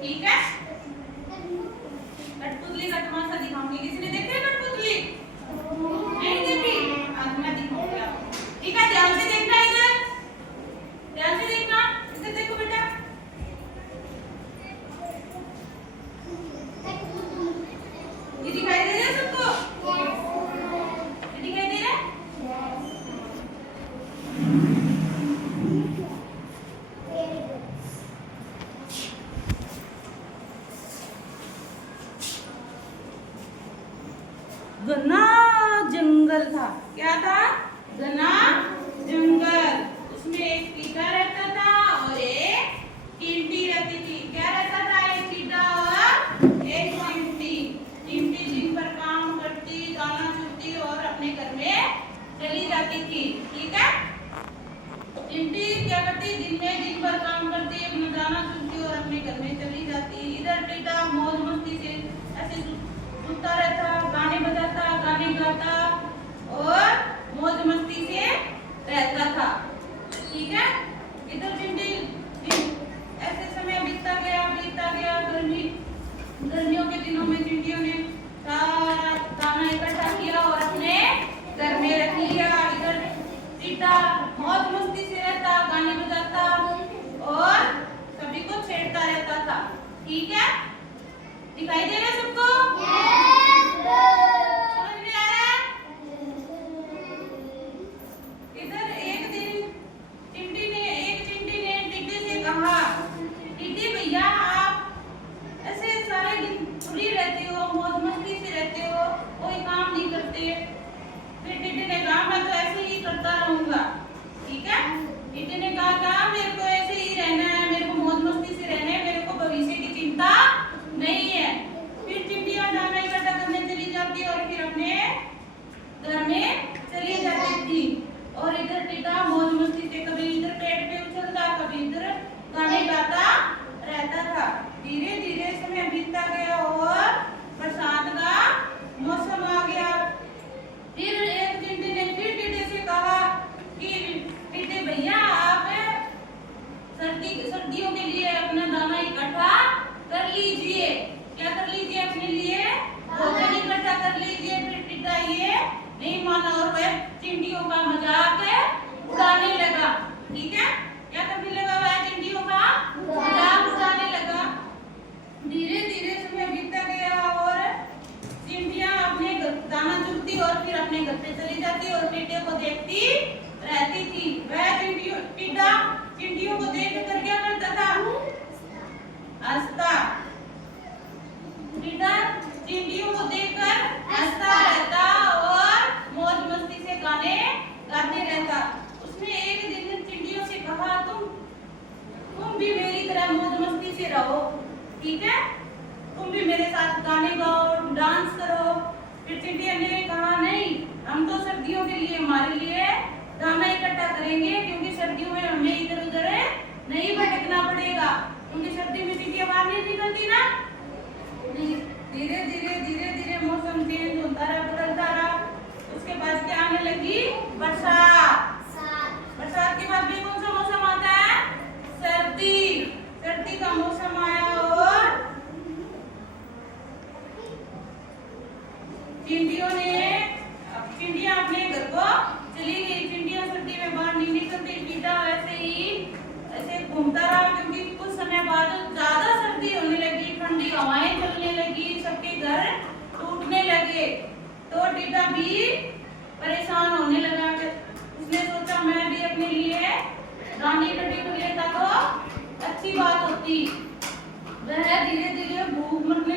ठीक है, कठपुतली का तमाशा दिखाऊंगी। किसी ने देखी है कठपुतली? नहीं देखी? आज मैं दिखाऊंगी आपको। ठीक है, ध्यान से देखना, इधर ध्यान से देखना, इधर देखो बेटा। ये दिखाई दे रहा है सबको? ये दिखाई दे रहा है? घना जंगल था। क्या था? घना जंगल। उसमें एक टीका रहता था और एक चींटी रहती थी। क्या रहता था? एक टीका और एक चींटी। चींटी दिन भर काम करती, दाना चुगती और अपने घर में चली जाती थी। ठीक है, चींटी क्या करती? दिन भर काम करती, अपना दाना चुगती और अपने घर में चली जाती। इधर टीका मौज मस्ती से ऐसे सुनता रहता, गाने बजाता, गाने गाता और मौज मस्ती से रहता था। ठीक है, इधर चींटी ऐसे समय बीतता गया। गर्मियों के दिनों में चींटियों ने सारा दाना इकट्ठा किया और अपने घर में रख लिया। इधर टीटा मौज मस्ती से रहता, गाने बजाता और सभी को छेड़ता रहता था। ठीक है, दिखाई दे रहा है सबको? समझ में आ रहा है? इधर एक दिन चींटी ने टिड्डी से कहा, टिड्डी भैया आप ऐसे सारे दिन फ्री रहते हो, मौज मस्ती से रहते हो, कोई काम नहीं करते। फिर टिड्डी ने कहा मैं तो ऐसे ही करता रहूंगा। ठीक है, टिड्डी ने कहा मेरे को ऐसे ही रहना है, मेरे को मौज मस्ती से रहना है, मेरे को भविष्य की चिंता नहीं है। फिर चिंटियां दाना इकट्ठा करने चली जाती और फिर अपने घर में चली जाती थी। और इधर टीटा मौज मस्ती से कभी इधर पेड़ पे उछलता, कभी इधर गाने गाता रहता था। धीरे धीरे समय बीतता गया और बरसात का मौसम आ गया। फिर एक चिंटी ने फिर टीटे से कहा कि टीटे भैया आप सर्दियों के लिए अपना दाना इकट्ठा कर लीजिए। क्या कर लीजिए? अपने लिए भोजन इकट्ठा कर लीजिए। फिर टीटा ये नहीं माना और वह चिंटियों का मजाक उड़ाने लगा। ठीक है, क्या करने लगा? वह चिंटियों का मजाक उड़ाने लगा। धीरे धीरे समय बीतता गया और चिंटियां अपने दाना चुगती और फिर अपने घर पे चली जाती और टीटे को देखती रहती थी। वह टीटा चिंटियों को देख कर क्या करता था? हंसता। टीटा चिंटियों को देखकर हंसता रहता और मौज मस्ती से गाने गाते रहता। उसने एक दिन चिंटियों से कहा तुम भी मेरी तरह मौज मस्ती से रहो। ठीक है, तुम भी मेरे साथ गाने गाओ, डांस करो। फिर चिंटिया ने कहा नहीं, हम तो सर्दियों के लिए हमारे लिए दाना इकट्ठा करेंगे, क्योंकि सर्दियों में हमें इधर उधर नहीं भटकना पड़ेगा, क्योंकि सर्दी में चिंटिया बाहर नहीं निकलती ना। धीरे धीरे मौसम चेंज होता रहा, बदलता रहा। उसके बाद क्या आने लगी? बरसात। बरसात के बाद भी कौन सा मौसम आता है? सर्दी। सर्दी का मौसम आया और चिंटियां अपने घर को चली गई। चिंटियां सर्दी में बाहर नहीं निकलती। टीटा वैसे ही ऐसे घूमता रहा, क्योंकि कुछ समय बाद ज्यादा सर्दी होने लगी, ठंडी हवाएं चलने लगी, सबके घर टूटने लगे। तो टीटा भी परेशान होने लगा। उसने सोचा मैं भी अपने लिए दाने इकट्ठे कर लेता तो अच्छी बात होती। वह धीरे धीरे भूख लगने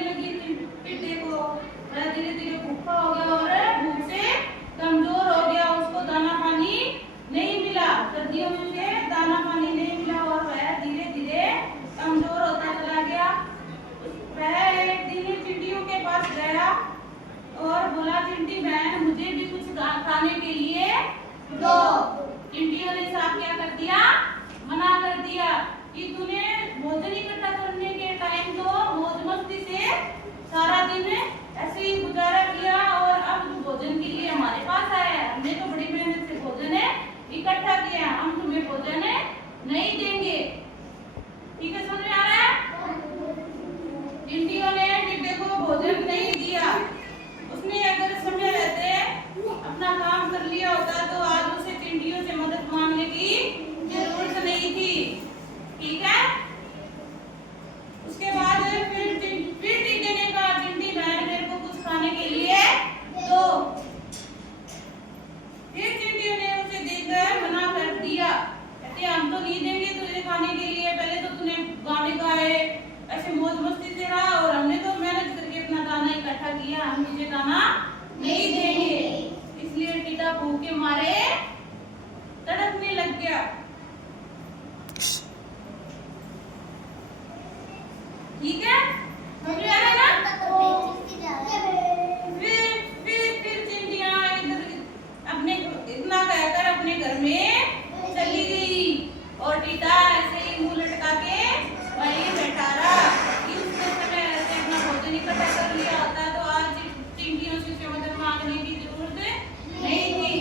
लगी टिड्डे को। वह धीरे धीरे भूखा हो गया और भूख से कमजोर हो गया। उसको दाना पानी नहीं मिला, सर्दियों में उसे दाना पानी नहीं मिला और वह धीरे धीरे कमजोर होता चला गया। वह एक दिन चिंटियों के पास गया और बोला चिंटी बहन मुझे भी कुछ खाने के लिए दो। चिंटियों ने साफ क्या कर दिया? मना कर दिया कि तूने भोजन इकट्ठा करने के टाइम तो मौज मस्ती से सारा दिन ऐसे ही गुजारा किया और अब के मारे तड़पने लग गया। ठीक है, समझ में आ रहा है ना? फिर चिंटियां इधर अपने इतना कहकर अपने घर में चली गई और टीटा ऐसे ही मुंह लटका के वहीं बैठा रहा कि उसने समय ऐसे अपना भोजन इकट्ठा कर लिया होता तो आज चिंटियों से मदद मांगने की जरूरत नहीं थी।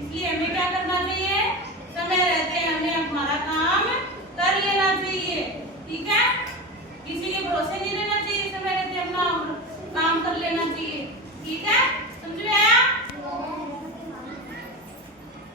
इसलिए हमें क्या करना चाहिए, समय रहते हमें हमारा काम कर लेना चाहिए। ठीक है, किसी के भरोसे नहीं रहना चाहिए, समय रहते अपना काम कर लेना चाहिए। ठीक है।